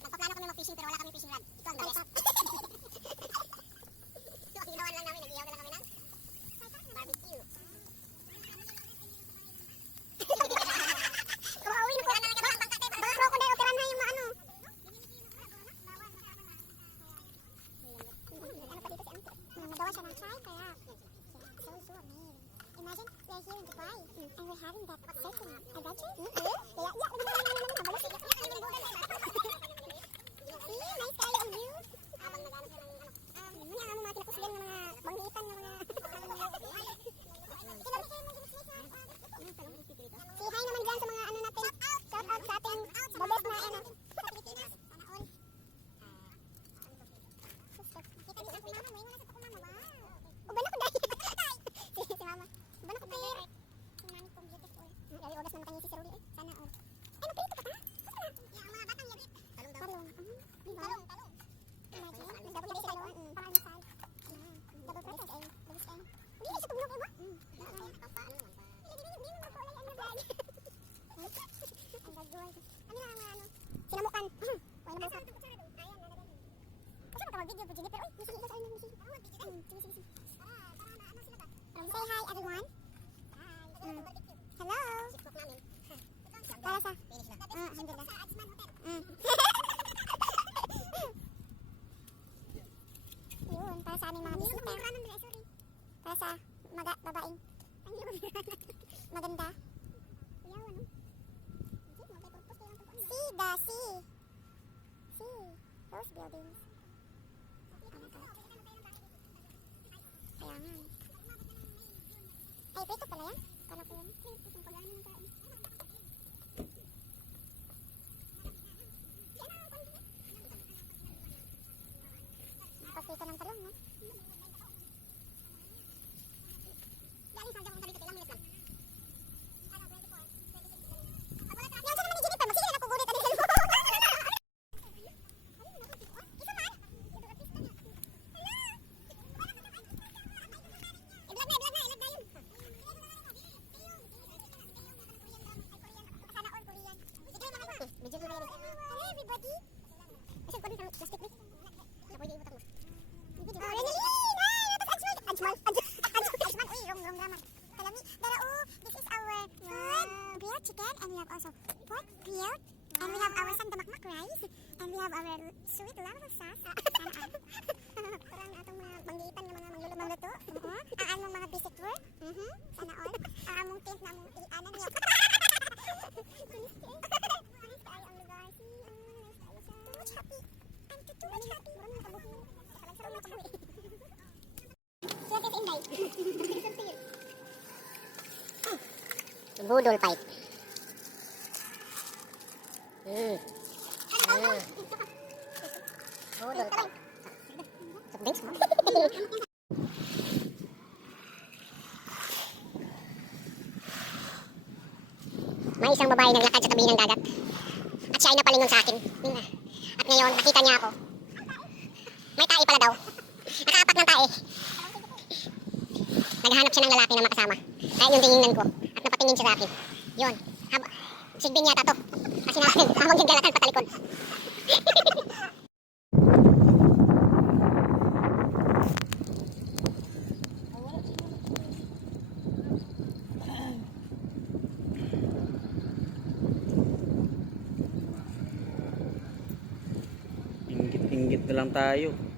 Nagpaplano kami mag-fishing pero wala kami fishing rod. Ito ang the best. So, ang ginawan lang namin, nag-iyaw na lang kami ng barbecue. Kumauwi na po. Baka crocodile operan na yung mga ano. Ano pa dito si Auntie? Nagawa siya ng try kaya. So amazing. Imagine we're here in Dubai and we're having that certain adventure. Nice kayo ang view. Habang nag-ano siya ng ano. Mga mga kinakusyan ng mga banglitan ng mga. Si hi naman dyan sa mga ano natin. Shout out sa ating babes na ano. Pilipinas. Sana all. Kita niyo si mama. May wala sa ko mama. Uban ako dahil. Si mama. Uban ako dahil. Mami kong beautiful. Dari oras naman kanya si Saruli eh. Sana all. Ay, nagprito ka pa? Ang mga batang yabit. Talong. Talong. Imagine. Double kasi dalawa. Parang masal. Double purpose eh. Bagus eh. Hindi na siya tublog eh ba? Hindi naman po lang ang nablag. Ang gagawin. Ano lang ang ano? Sinamukan. Wala na buka. Kasi makapag-video po pero uy, nasa sa inyo. Sige. Say hi everyone. Hello. Para sa? Alhamdulillah. Yun, para sa aming mga bisita. Para sa babaeng maganda. See the sea. Those buildings. Kaya nga. Ay, prito pala yan? Kala ko yan. Nakapasita ng talong, no? Galing sa dito, ilang minutes lang. Yan siya naman ni Jennifer, magsigil ako gulit. Isa man? I-vlog na yun. Sana all Korean. Sige na naman. Medyo na yun. Hello everybody. Kasi kung ano plastic eh. Pwede ibutan mo. Ajmal. Uy, wrong grammar. Kalami. Pero this is our food, grilled chicken, and we have also pork grilled, and we have our sandamakmak rice, and we have our sweet lemon sauce. Parang atong mga banggitan ng mga mangluluto. Ang among mga visitor. Sana all. Ang among tent na among ianan niyo. Ang lugar. Too much happy. I'm too much happy. Maraming kabuhi. Sarang na kabuhi. What is Inday? Budol pipe. Budol pipe. Thanks mo. May isang babae naglakad sa tabi ng dagat. At siya ay napalingon sa akin. At ngayon, nakita niya ako. May tae pala daw. Nakaapat ng tae. Naghahanap siya ng lalaki na makasama. Kaya yung tinginan ko. At napatingin siya sa akin. Yun. Sigbin yata to. Kasi natin, mamang naglalakad patalikod. Eat na lang tayo.